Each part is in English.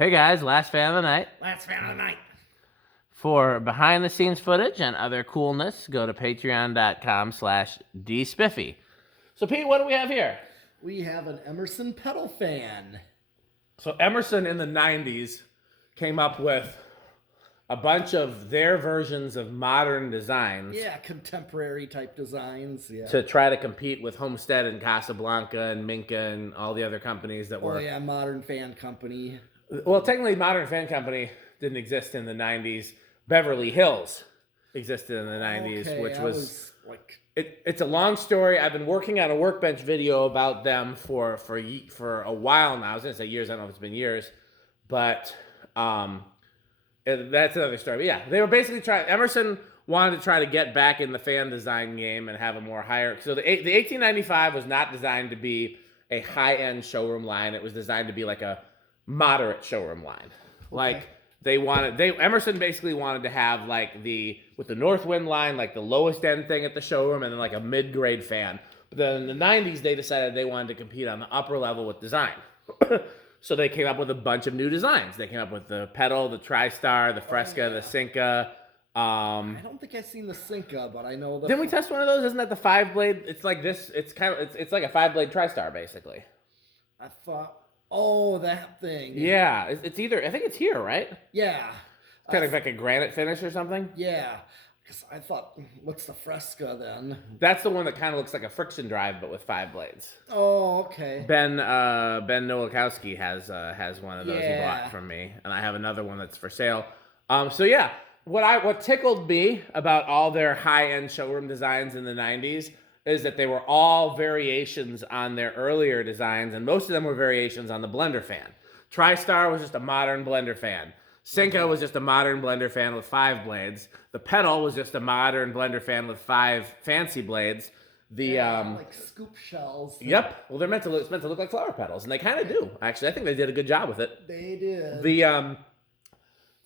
Hey guys, last fan of the night. Last fan of the night. For behind the scenes footage and other coolness, go to patreon.com/dspiffy. So Pete, what do we have here? We have an Emerson Petal fan. So Emerson in the 90s came up with a bunch of their versions of modern designs. Yeah, contemporary type designs. Yeah. To try to compete with Homestead and Casablanca and Minka and all the other companies that were. Oh yeah, Modern Fan Company. Well, technically, Modern Fan Company didn't exist in the 90s. Beverly Hills existed in the 90s, Okay, which was like... It's a long story. I've been working on a workbench video about them for a while now. I was going to say years. I don't know if it's been years. But that's another story. But yeah, they were basically trying. Emerson wanted to try to get back in the fan design game and have a more higher. So the 1895 was not designed to be a high-end showroom line. It was designed to be like a moderate showroom line. Like Emerson basically wanted to have like with the Northwind line, like the lowest end thing at the showroom, and then like a mid-grade fan. But then in the 90s, they decided they wanted to compete on the upper level with design. So they came up with a bunch of new designs. They came up with the Petal, the TriStar, the Fresca, the Cinca. I don't think I've seen the Cinca, but I know the... Didn't we test one of those? Isn't that the 5-blade? It's like this. It's kind of it's like a 5-blade TriStar basically. I thought... Oh, that thing. Yeah, it's either... I think it's here, right? Yeah. Kind of like a granite finish or something? Yeah. Because I thought, what's the Fresca then? That's the one that kind of looks like a friction drive, but with 5 blades. Oh, okay. Ben Nowakowski has one of those he bought from me, and I have another one that's for sale. So yeah, what tickled me about all their high-end showroom designs in the 90s is that they were all variations on their earlier designs, and most of them were variations on the blender fan. TriStar was just a modern blender fan. Cinca was just a modern blender fan with 5 blades. The Petal was just a modern blender fan with 5 fancy blades. Like scoop shells. Yep. Well, it's meant to look like flower petals, and they kind of do. Actually, I think they did a good job with it. They did. The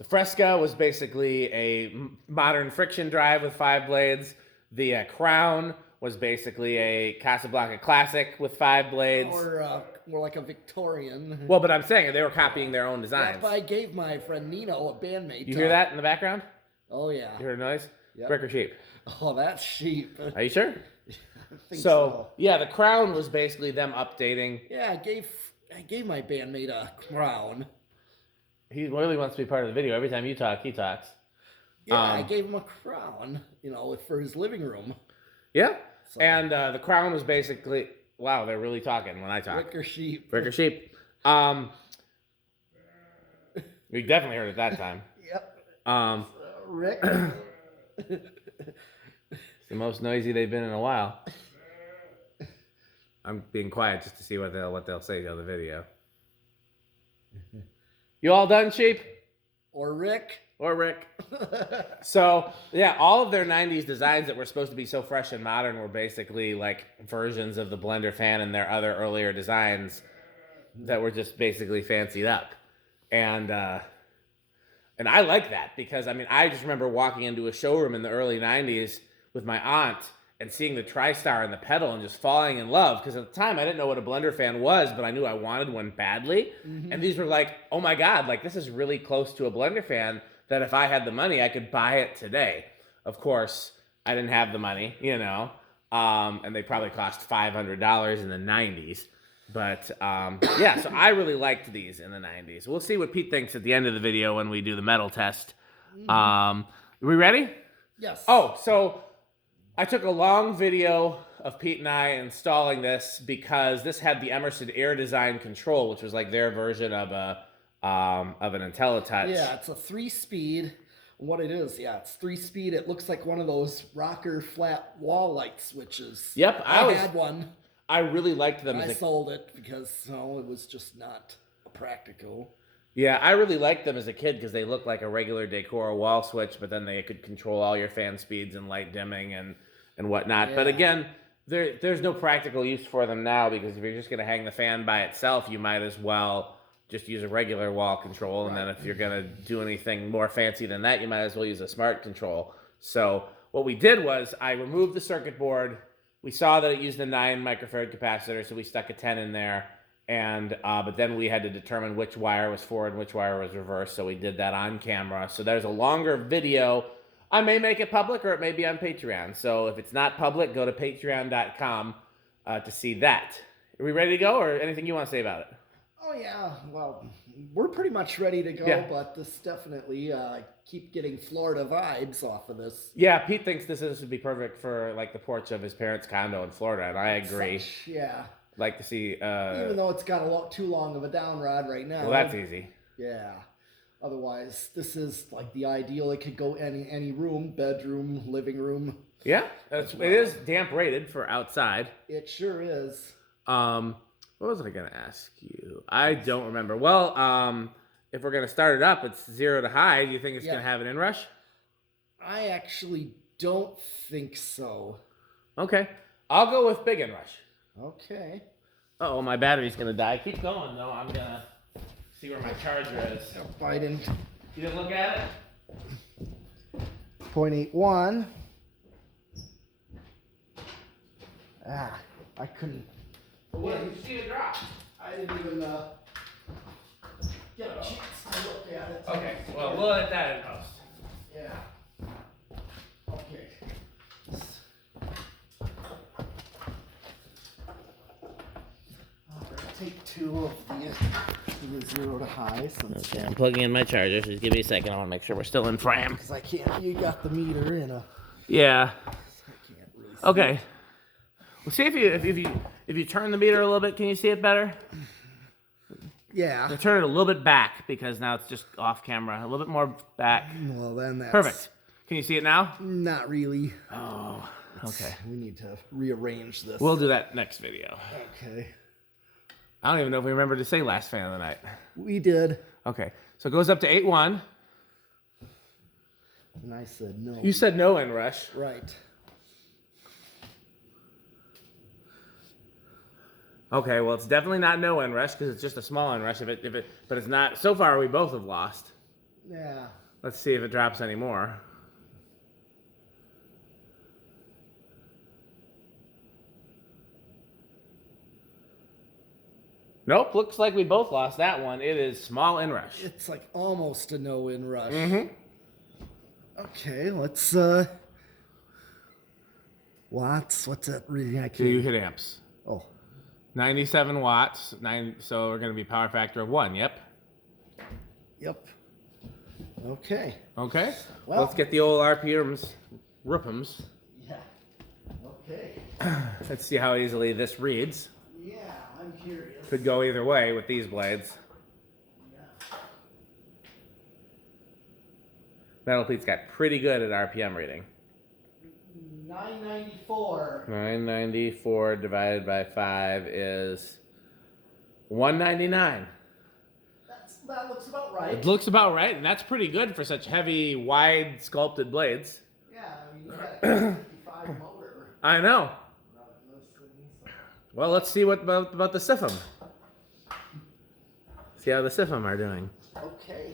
Fresca was basically a modern friction drive with 5 blades. The Crown was basically a Casablanca Classic with 5 blades. Or more like a Victorian. Well, but I'm saying they were copying their own designs. Yep, I gave my friend Nino, a bandmate. You hear that in the background? Oh, yeah. You heard a noise? Yep. Brick or sheep? Oh, that's sheep. Are you sure? I think so. Yeah, the Crown was basically them updating. Yeah, I gave my bandmate a Crown. He really wants to be part of the video. Every time you talk, he talks. Yeah, I gave him a Crown, for his living room. Yeah. So. And the Crown was basically... Wow, they're really talking when I talk. Brick or sheep. Brick or sheep. We definitely heard it that time. Yep. Rick. It's the most noisy they've been in a while. I'm being quiet just to see what they'll say on the video. You all done, sheep? Or Rick. So, yeah, all of their 90s designs that were supposed to be so fresh and modern were basically like versions of the blender fan and their other earlier designs that were just basically fancied up. And I like that because, I just remember walking into a showroom in the early 90s with my aunt and seeing the TriStar and the Petal and just falling in love. Because at the time, I didn't know what a blender fan was, but I knew I wanted one badly. Mm-hmm. And these were like, oh my God, like this is really close to a blender fan that if I had the money, I could buy it today. Of course, I didn't have the money, and they probably cost $500 in the 90s. But yeah, so I really liked these in the 90s. We'll see what Pete thinks at the end of the video when we do the metal test. Are we ready? Yes. Oh, so I took a long video of Pete and I installing this because this had the Emerson Air Design control, which was like their version of an IntelliTouch. Yeah, it's a 3-speed. What it is, it's 3-speed. It looks like one of those rocker flat wall light switches. Yep, I had one. I really liked them. I sold it because it was just not practical. Yeah, I really liked them as a kid because they looked like a regular decor wall switch, but then they could control all your fan speeds and light dimming and whatnot. Yeah. But again, there's no practical use for them now because if you're just going to hang the fan by itself, you might as well just use a regular wall control. And then if you're going to do anything more fancy than that, you might as well use a smart control. So what we did was I removed the circuit board. We saw that it used a 9 microfarad capacitor, so we stuck a 10 in there. And but then we had to determine which wire was forward and which wire was reverse, so we did that on camera. So there's a longer video. I may make it public, or it may be on Patreon. So if it's not public, go to patreon.com to see that. Are we ready to go, or anything you want to say about it? Oh yeah, well, we're pretty much ready to go, Yeah. but this definitely keep getting Florida vibes off of this. Yeah, Pete thinks this would be perfect for like the porch of his parents' condo in Florida, and I agree. Yeah. Like to see. Even though it's got too long of a down rod right now. Well, that's easy. Yeah. Otherwise, this is like the ideal. It could go any room, bedroom, living room. Yeah, it is damp rated for outside. It sure is. What was I gonna ask you? I don't remember. Well, if we're gonna start it up, it's 0 to high. Do you think it's gonna have an inrush? I actually don't think so. Okay, I'll go with big inrush. Okay. Oh, my battery's gonna die. Keep going though. I'm gonna see where my charger is. I didn't. You didn't look at it? 0.81. Ah, I couldn't. What did you see it drop? I didn't even get a chance to look at it. Okay, well, we'll let that in post. Yeah. Okay. Take 2 of the 0 to high. Okay, I'm plugging in my charger. So just give me a second. I want to make sure we're still in frame. Because I can't. You got the meter in a. Yeah. I can't really see. Okay. Well, see if you turn the meter a little bit, can you see it better? Yeah. I'll turn it a little bit back because now it's just off camera. A little bit more back. Well, then that's Perfect. Can you see it now? Not really. Oh. Okay. We need to rearrange this. We'll do that next video. Okay. I don't even know if we remember to say last fan of the night. We did. Okay. So it goes up to 8-1. And I said no. You said no inrush. Right. Okay, well, it's definitely not no inrush because it's just a small inrush. But it's not. So far, we both have lost. Yeah. Let's see if it drops any more. Nope, looks like we both lost that one. It is small inrush. It's like almost a no in rush. Mm-hmm. Okay, let's watts. What's that reading? I So you can't. hit amps. Oh. 97 watts. So we're going to be power factor of 1. Yep. Yep. Okay. Okay. Well- Let's get the old RPMs, RPMs. Yeah. Okay. Let's see how easily this reads. Yeah, I'm curious. Could go either way with these blades. Yeah. Metal Pete's got pretty good at RPM reading. 994. 994 divided by 5 is 199. That looks about right. It looks about right, and that's pretty good for such heavy, wide, sculpted blades. Yeah, I mean, you got a 55 motor. I know. Those things. Well, let's see what about the Sipham. See how the Sipham are doing. Okay.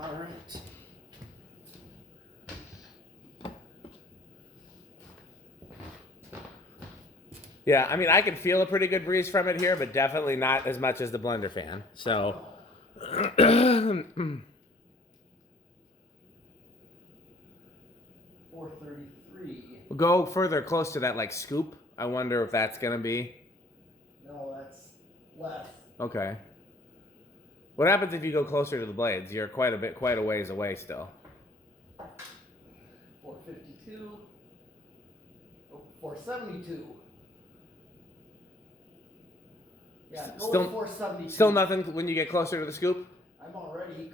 All right. Yeah, I mean, I can feel a pretty good breeze from it here, but definitely not as much as the blender fan. So, 433. we'll go further close to that, like, scoop. I wonder if that's going to be. No, that's less. Okay. What happens if you go closer to the blades? You're quite a ways away still. 452. Oh, 472. Yeah, go Still- with 472. Still nothing when you get closer to the scoop? I'm already.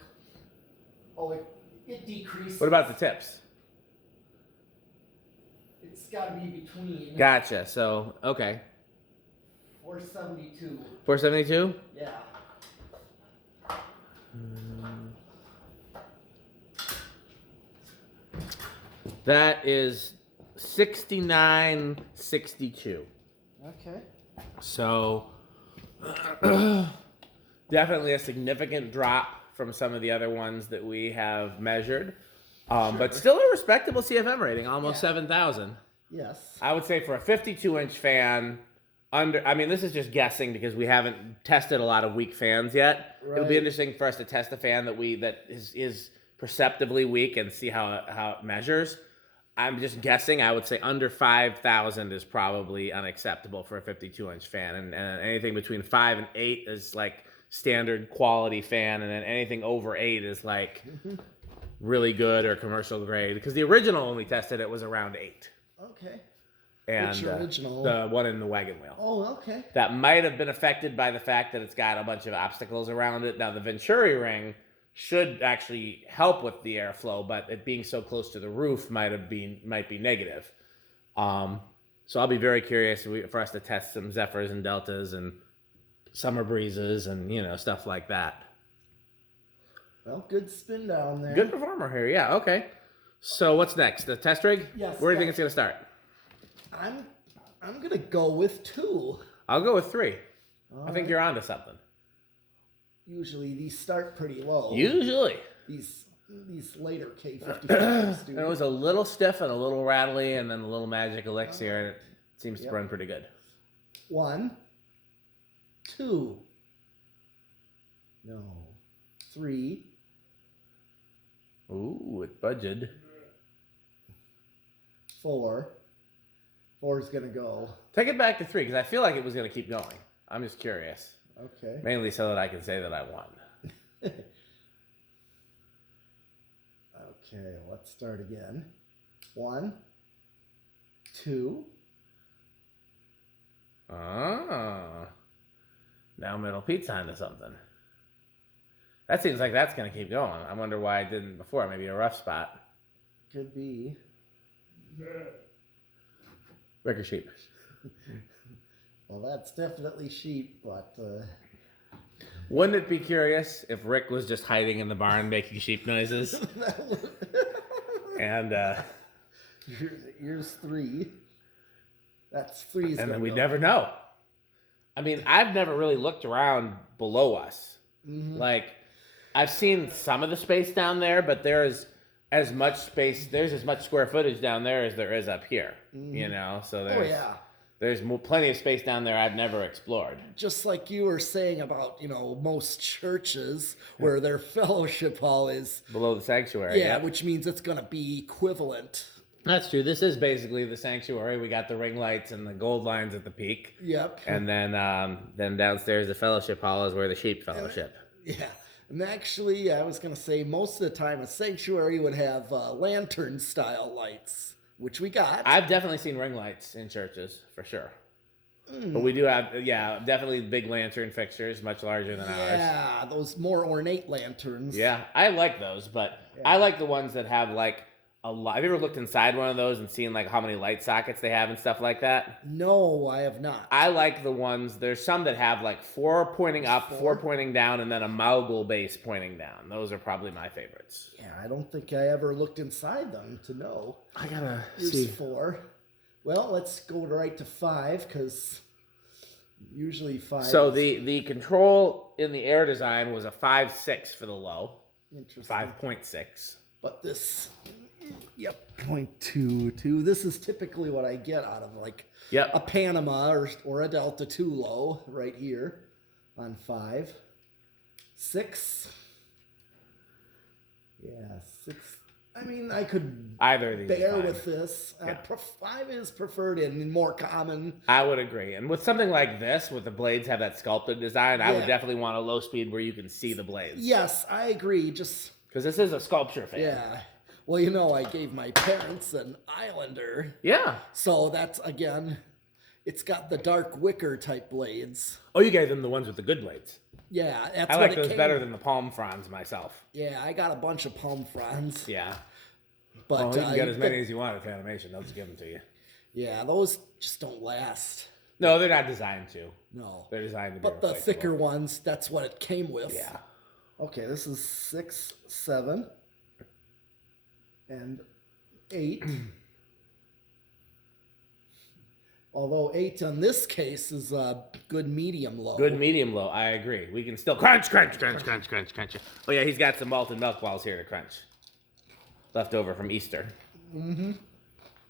Oh, it decreased. What about the tips? It's got to be between. Gotcha. So, okay. 472. 472? Yeah. That is 69.62. Okay. So, definitely a significant drop from some of the other ones that we have measured. But still a respectable CFM rating, almost Yeah. 7,000. Yes. I would say for a 52-inch fan, I mean, this is just guessing because we haven't tested a lot of weak fans yet. It'll be Right. interesting for us to test a fan that is perceptibly weak and see how it measures. I'm just guessing. I would say under 5,000 is probably unacceptable for a 52-inch fan, and anything between 5 and 8 is like standard quality fan, and then anything over 8 is like really good or commercial grade. Because the original when we tested it was around 8. Okay. And Which original? the one in the wagon wheel. Oh, okay. That might have been affected by the fact that it's got a bunch of obstacles around it. Now the Venturi ring should actually help with the airflow, but it being so close to the roof might be negative. So I'll be very curious for us to test some Zephyrs and Deltas and Summer Breezes and stuff like that. Well, good spin down there. Good performer here, yeah. Okay. So what's next? The test rig? Yes. Where do you think it's gonna start? I'm gonna go with 2. I'll go with 3. All I think right. you're onto something. Usually these start pretty low. Usually. These later K55s do. And it was a little stiff and a little rattly, and then a little magic elixir, and it seems to run pretty good. 1, 2. No. 3. Ooh, it budged. 4. 4 is gonna go. Take it back to 3, because I feel like it was going to keep going. I'm just curious. Okay. Mainly so that I can say that I won. Okay, let's start again. 1, 2. Ah. Now Middle Pete's onto something. That seems like that's going to keep going. I wonder why I didn't before. Maybe a rough spot. Could be. Ricker sheep. Well, that's definitely sheep, but Wouldn't it be curious if Rick was just hiding in the barn making sheep noises? And here's 3. That's 3. and then we never know. I mean, I've never really looked around below us. Mm-hmm. Like, I've seen some of the space down there, but there's as much square footage down there as there is up here. Mm-hmm. So there's there's plenty of space down there I've never explored. just like you were saying about most churches where their fellowship hall is Below the sanctuary. Yep. which means it's gonna be equivalent. That's true. This is basically the sanctuary. We got the ring lights and the gold lines at the peak. Yep. And then downstairs, the fellowship hall is where the sheep fellowship. Yeah. And actually, I was going to say most of the time a sanctuary would have lantern style lights, which we got. I've definitely seen ring lights in churches, for sure. But we do have, definitely big lantern fixtures, much larger than ours. Yeah, those more ornate lanterns. Yeah, I like those, but I like the ones that have like a lot. Have you ever looked inside one of those and seen like how many light sockets they have and stuff like that? No, I have not. I like the ones, there's some that have like 4 pointing up, 4 pointing down, and then a mogul base pointing down. Those are probably my favorites. Yeah, I don't think I ever looked inside them to know. I gotta Here's see. 4. Well, let's go right to 5 because usually 5. So the control in the air design was a 5.6 for the low, Interesting. 5.6. But this, 0.22. This is typically what I get out of like a Panama or a Delta 2 low right here on 5. 6. Yeah, 6. I mean, I could Either of these bear is fine. with this. Yeah. 5 is preferred and more common. I would agree. And with something like this, with the blades have that sculpted design, I would definitely want a low speed where you can see the blades. Yes, I agree. Just because this is a sculpture fan. yeah. Well, I gave my parents an Islander. Yeah. So that's, again, it's got the dark wicker type blades. Oh, you gave them the ones with the good blades. Yeah, that's I what like it those came. better than the palm fronds myself. Yeah, I got a bunch of palm fronds. Yeah. But Well, you can get as many as you want at Fanimation. They'll just give them to you. yeah, those just don't last. No, they're not designed to. No. They're designed to be But the replaceable. thicker ones, that's what it came with. Yeah. Okay, this is 6, 7, and 8. Although 8 on this case is a good medium low. Good medium low. I agree. We can still crunch. Oh yeah, he's got some malted milk balls here to crunch. Left over from Easter.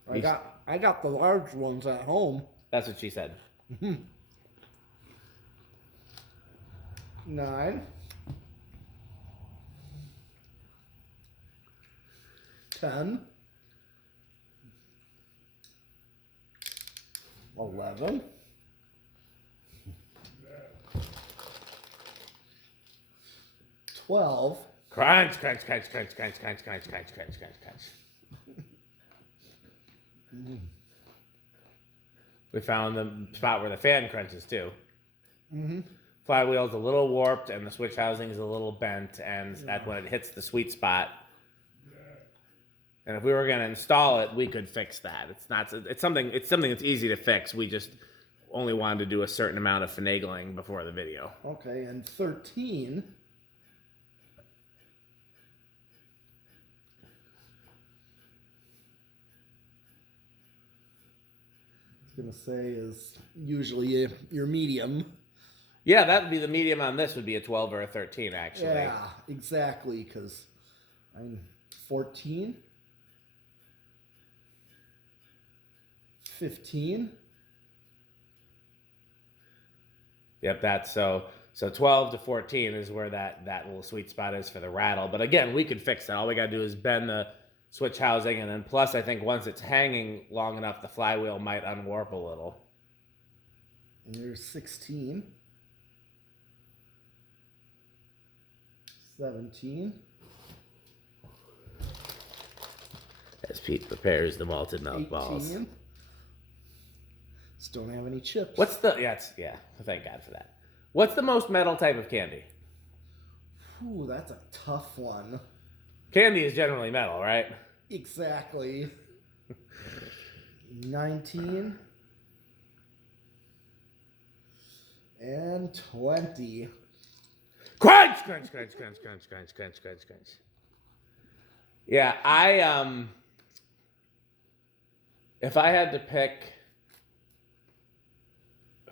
I got the large ones at home. That's what she said. 9, 10, 11, 12. Crunch, crunch, crunch, crunch, crunch, crunch, crunch, crunch, crunch, crunch, crunch. We found the spot where the fan crunches too. Flywheel's a little warped and the switch housing is a little bent, and that's when it hits the sweet spot. And if we were going to install it, we could fix that. It's something that's easy to fix. We just only wanted to do a certain amount of finagling before the video. Okay, and 13. Gonna say is usually your medium. Yeah, that would be the medium on this would be a 12 or a 13 actually. Yeah, exactly, because I'm 14, 15. Yep, that's so 12 to 14 is where that little sweet spot is for the rattle. But again, we could fix that. All we got to do is bend the switch housing, and then plus I think once it's hanging long enough, the flywheel might unwarp a little. And there's 16, 17. As Pete prepares the malted milk 18. balls. Just don't have any chips. Thank God for that. What's the most metal type of candy? Ooh, that's a tough one. Candy is generally metal, right? Exactly. 19 and 20. Crunch, crunch, crunch, crunch, crunch, crunch, crunch, crunch, crunch. Yeah, if I had to pick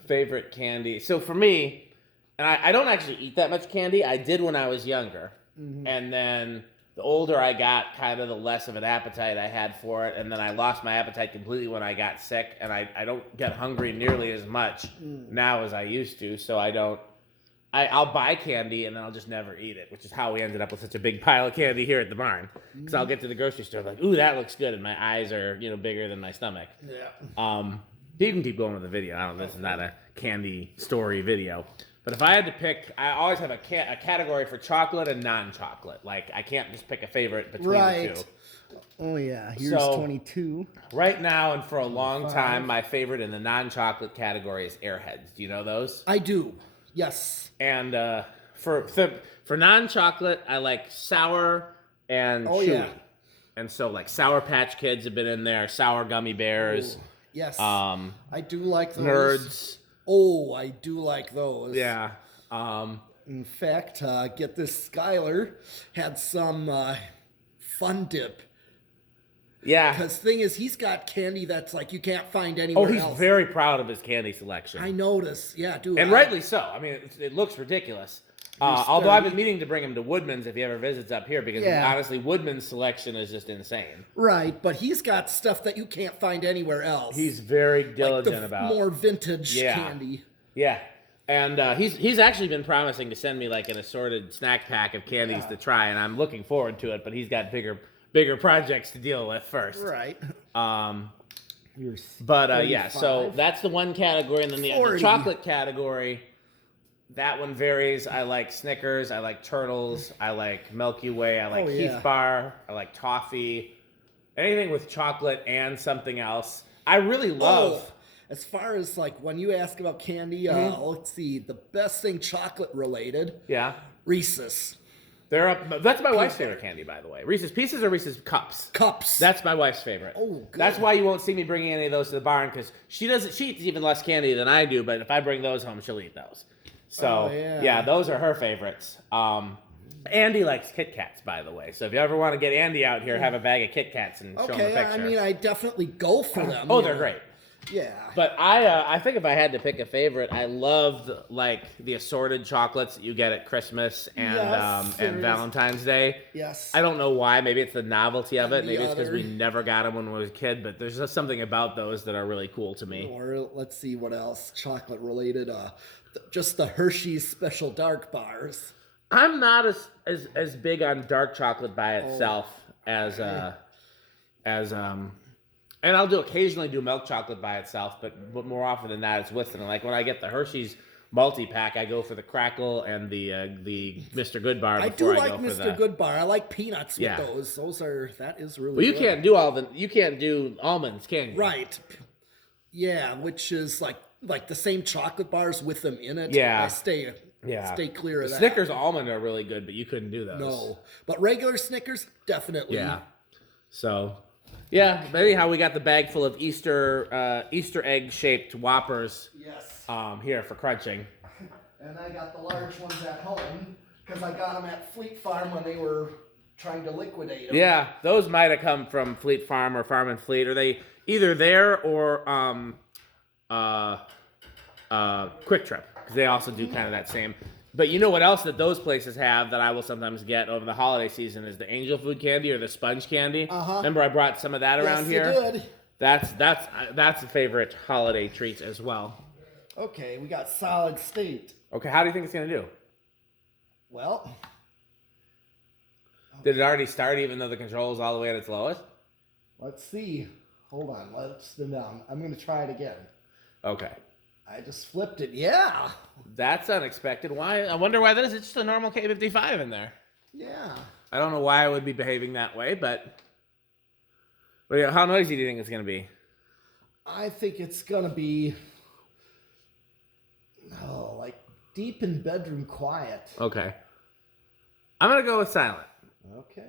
favorite candy, so for me, and I don't actually eat that much candy. I did when I was younger, and then the older I got, kind of the less of an appetite I had for it, and then I lost my appetite completely when I got sick, and I don't get hungry nearly as much now as I used to, so I'll buy candy and then I'll just never eat it, which is how we ended up with such a big pile of candy here at the barn. Because I'll get to the grocery store like, ooh, that looks good, and my eyes are bigger than my stomach. Yeah. You can keep going with the video. I don't know, this is not a candy story video. But if I had to pick, I always have a category for chocolate and non-chocolate. Like, I can't just pick a favorite between the two. Oh, yeah. Here's 22. Right now and for a long time, my favorite in the non-chocolate category is Airheads. Do you know those? I do. Yes. And for non-chocolate, I like sour and chewy. Yeah. And so, like, Sour Patch Kids have been in there, sour gummy bears. Ooh, yes. I do like those. Nerds. Oh, I do like those. Yeah. In fact, get this, Skylar had some Fun Dip. Yeah. Because thing is, he's got candy that's like you can't find anywhere else. Oh, he's very proud of his candy selection. I notice. Yeah, dude. And rightly so. I mean, it looks ridiculous. Although I've been meaning to bring him to Woodman's if he ever visits up here, because honestly, Woodman's selection is just insane. Right, but he's got stuff that you can't find anywhere else. He's very diligent about more vintage candy. Yeah, and he's actually been promising to send me like an assorted snack pack of candies to try, and I'm looking forward to it. But he's got bigger projects to deal with first. Right. So that's the one category, and then the chocolate category. That one varies. I like Snickers. I like Turtles. I like Milky Way. I like Heath Bar. I like toffee. Anything with chocolate and something else. I really love. As far as like when you ask about candy, let's see. The best thing chocolate related. Yeah. Reese's. They're up. That's my wife's favorite candy, by the way. Reese's Pieces or Reese's Cups? Cups. That's my wife's favorite. Oh, good. That's why you won't see me bringing any of those to the barn, because she eats even less candy than I do. But if I bring those home, she'll eat those. So, those are her favorites. Andy likes Kit Kats, by the way. So if you ever want to get Andy out here, have a bag of Kit Kats and show him a picture. I mean, I definitely go for them. Oh, they're great. Yeah. But I think if I had to pick a favorite, I loved like the assorted chocolates that you get at Christmas and Valentine's Day. Yes. I don't know why. Maybe it's the novelty of it. And Maybe it's because we never got them when we was a kid. But there's just something about those that are really cool to me. Or let's see what else chocolate related. Just the Hershey's Special Dark bars. I'm not as big on dark chocolate by itself as and I'll occasionally do milk chocolate by itself, but more often than that, it's with it. And like when I get the Hershey's multi-pack, I go for the crackle and the Mr. Good bar. I do like Mr. Good bar. I like peanuts with those. That is really. Well, you good. you can't do almonds, can you? Right. Yeah, which is like the same chocolate bars with them in it. Yeah. I stay clear of that. Snickers almond are really good, but you couldn't do those. No, but regular Snickers definitely. Yeah. So. Yeah, but anyhow, we got the bag full of Easter egg shaped Whoppers. Yes. Here for crunching. And I got the large ones at home because I got them at Fleet Farm when they were trying to liquidate them. Yeah, those might have come from Fleet Farm or Farm and Fleet. Are they either there or Quick Trip? Because they also do kind of that same. But you know what else that those places have that I will sometimes get over the holiday season is the angel food candy or the sponge candy. Remember I brought some of that around here? Yes, you did. That's a favorite holiday treat as well. Okay, we got solid state. Okay, how do you think it's going to do? Well. Did it already start even though the control is all the way at its lowest? Let's see. Hold on, let's spin down. I'm going to try it again. Okay. I just flipped it. Yeah. That's unexpected. Why? I wonder why that is. It's just a normal K55 in there. Yeah. I don't know why I would be behaving that way, but yeah, how noisy do you think it's going to be? I think it's going to be like deep in bedroom quiet. Okay. I'm going to go with silent. Okay.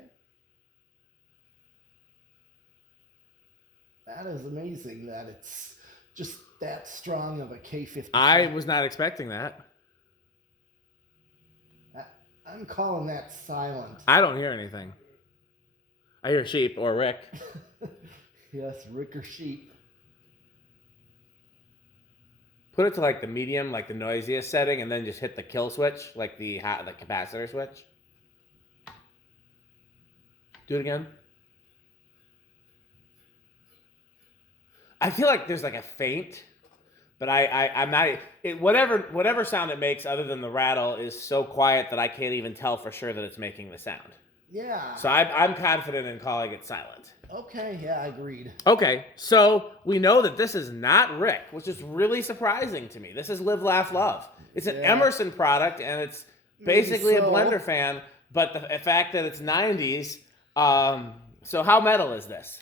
That is amazing that it's just that strong of a K55. I was not expecting that. I'm calling that silent. I don't hear anything. I hear sheep or Rick. Yes, Rick or sheep. Put it to like the medium, like the noisiest setting, and then just hit the kill switch, like the capacitor switch. Do it again. I feel like there's like a faint, but I'm not. Whatever sound it makes, other than the rattle, is so quiet that I can't even tell for sure that it's making the sound. Yeah. So I'm confident in calling it silent. Okay. Yeah, agreed. Okay, so we know that this is not Rick, which is really surprising to me. This is Live, Laugh, Love. It's an Emerson product, and it's basically a Blender fan. But the fact that it's 90s. So how metal is this?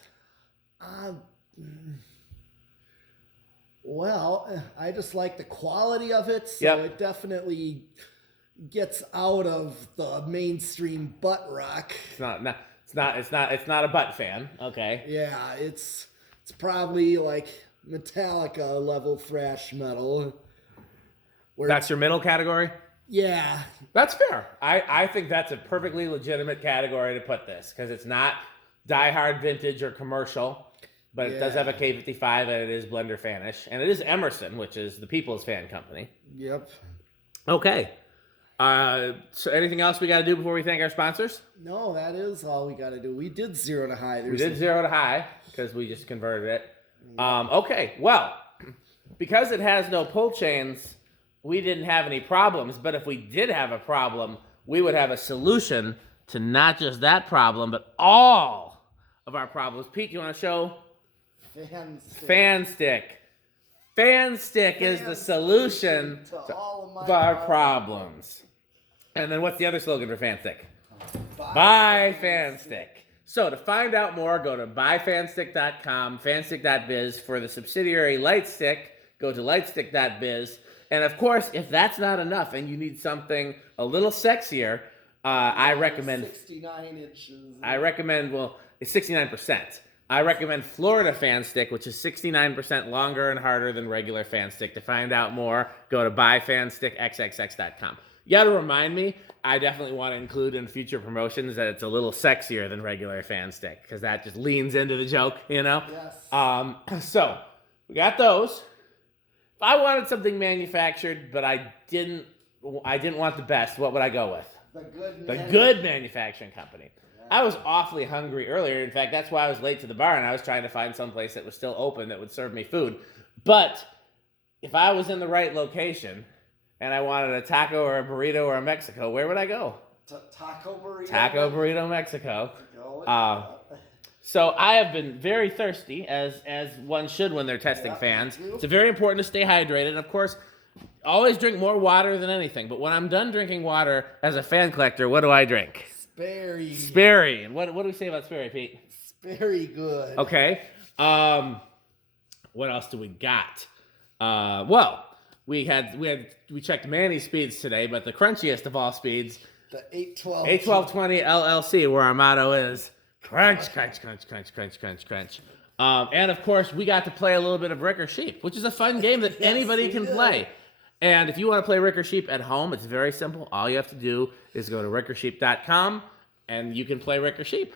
Well, I just like the quality of it, so it definitely gets out of the mainstream butt rock. It's not a butt fan. Okay. Yeah, it's probably like Metallica level thrash metal. That's your middle category? Yeah. That's fair. I think that's a perfectly legitimate category to put this because it's not diehard vintage or commercial. But it does have a K55 and it is Blender Fanish. And it is Emerson, which is the People's Fan Company. Yep. Okay. So anything else we got to do before we thank our sponsors? No, that is all we got to do. We did 0 to high. We did 0 to high because we just converted it. Okay. Well, because it has no pull chains, we didn't have any problems. But if we did have a problem, we would have a solution to not just that problem, but all of our problems. Pete, you want to show? Fan stick. Fan stick is the solution to all of our problems. And then what's the other slogan for Fan Stick? Buy Fan Stick. So to find out more, go to buyfanstick.com, fanstick.biz. For the subsidiary Lightstick, go to lightstick.biz. And of course, if that's not enough and you need something a little sexier, I recommend 69 inches. It's 69%. I recommend Florida Fan Stick, which is 69% longer and harder than regular Fan Stick. To find out more, go to buyfanstickxxx.com. You got to remind me, I definitely want to include in future promotions that it's a little sexier than regular Fan Stick because that just leans into the joke, you know? Yes. So We got those. If I wanted something manufactured, but I didn't want the best, what would I go with? The good manufacturing company. I was awfully hungry earlier. In fact, that's why I was late to the bar, and I was trying to find some place that was still open that would serve me food. But if I was in the right location and I wanted a taco or a burrito or a Mexico, where would I go? Taco burrito. Taco burrito Mexico. So I have been very thirsty, as one should when they're testing fans. It's very important to stay hydrated. And of course, always drink more water than anything. But when I'm done drinking water as a fan collector, what do I drink? Sperry. And what do we say about Sperry, Pete? Sperry good. Okay. What else do we got? Well, we checked Manny's speeds today, but the crunchiest of all speeds, the 812 81220 LLC, where our motto is crunch, crunch, crunch, crunch, crunch, crunch, crunch. And of course, we got to play a little bit of Rick or Sheep, which is a fun game that anybody can play. And if you want to play Rick or Sheep at home, it's very simple. All you have to do is go to rickorsheep.com, and you can play Rick or Sheep.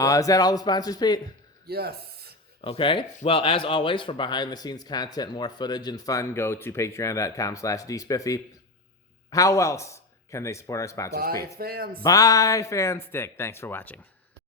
Is that all the sponsors, Pete? Yes. Okay. Well, as always, for behind-the-scenes content, more footage, and fun, go to patreon.com/dspiffy. How else can they support our sponsors, Pete? Bye, fans. Bye, Fanstick. Thanks for watching.